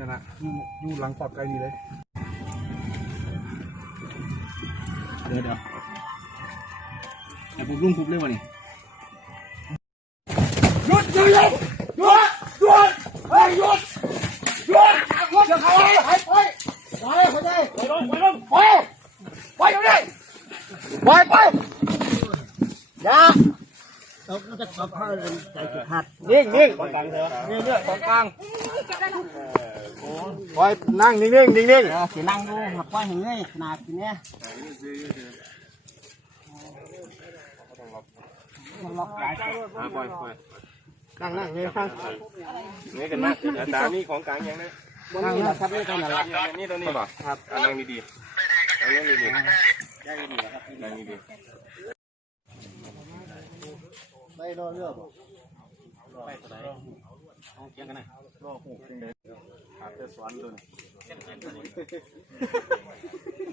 เนี่ยนะอยู่อยู่หลังปลอดไกลดีเลย เดี๋ยวเดี๋ยวแต่ผมลุงคุบเลยวะนี่หยุดหยุดหยุดหยุดหยุดเฮ้ยหยุดหยุดหยุดจะเขาไปไปไปไปไปไปไปลงไปลงไปไปอยู่นี่ไปไปอย่าตกมันจะขับเข้าเลยใจจะขาดนิ่งนิ่งกลางเถอะนี่เนี่ยของกลาง ไปนั่งนิ่งนิ่งนิ่งนิ่งเออสินั่งดูหักว่าเห็นเลยขนาดนี้เนี่ยมันล็อกหลายปล่อยปล่อยนั่งนั่งนี่นั่งนี่กันนะตามีของกลางยังนะบนนี้นะครับนี่ตรงนั้นละนี่ตัวนี้ครับนั่งดีๆนั่งดีๆนั่งดีไปรอเรือบ่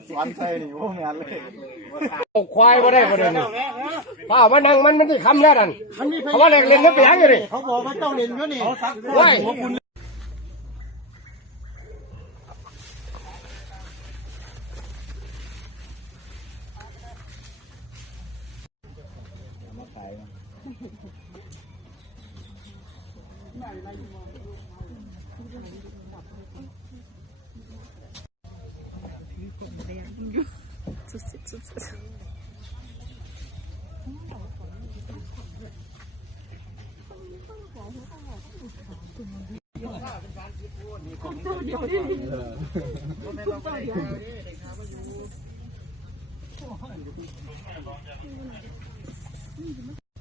สวนใส่นี่โอ้งานเลยควายมาได้ประเด็นถ้ามันนั่งมันมันที่คำแล้วนั่นมันมีเขาว่าเล่นเล่นมันไปยังไงดิเขาบอกว่าเจ้าเล่นอยู่นี่ว้าย เเ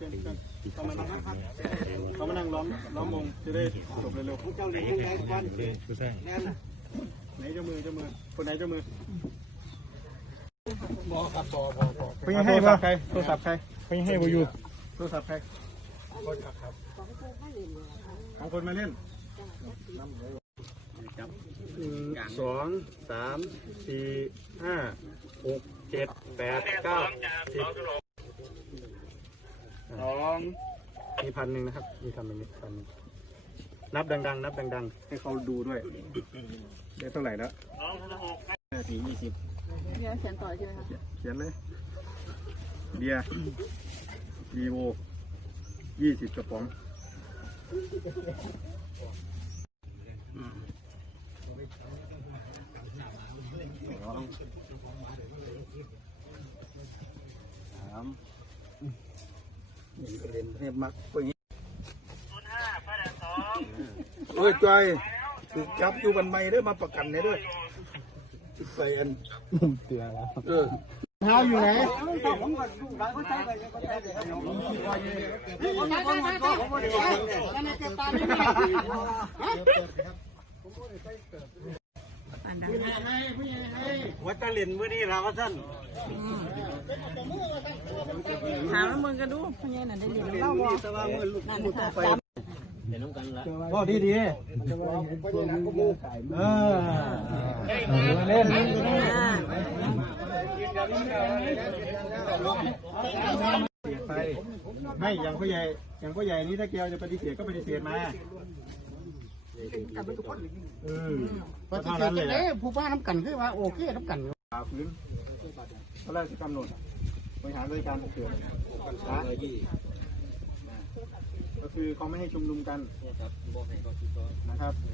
ขามานั่งล้อมล้อมวงจะได้จบเร็วๆพวกเจ้าเล่นยังไงวันไหนเจ้ามือเจ้ามือคนไหนเจ้ามือไปให้โทรศัพท์ใครโทรศัพท์ใครไปให้บอยู่โทรศัพท์ใครเอาคนมาเล่นหนึ่งสองสามสี่ห้าหกเจ็ดแปดเก้าสิบ สองมีพันหนึ่งนะครับ มีทำอย่างนี้พันหนึ่งนับดัง ๆ นับดัง ๆ ให้เขาดูด้วย ได้เท่าไหร่แล้วสี่ยี่สิบเดี๋ยวเขียนต่อใช่ไหมคะเขียนเลยเบียร์วีโวยี่สิบกระป๋องสาม นี่ก็เล่นเฮ็ดมักไปงี้โอ้ยจอยถูกจับอยู่บันไม้เด้อมาประกันเนี่ยเด้อไปอันเตือแล้วเออเท้าอยู่ไหนวัดตะลินเมื่อนี้เราก็สั้น ถามแล้วมึงก็ดูพญาน่ะได้เรียนเล่าบ่นั่นค่ะสามก็ดีดีเออเล่นอ่าไม่อย่างพ่อใหญ่อย่างพ่อใหญ่นี่ถ้าแกจะปฏิเสธก็ปฏิเสธมาเออปฏิเสธจังเลยผู้บ้าน้ำกันคือว่าโอเคน้ำกันฝ่าฝืนพระราชกำหนด ริหารราชการฉุกเฉินนะก็คือเขาไม่ให้ชุมนุมกันนะครับ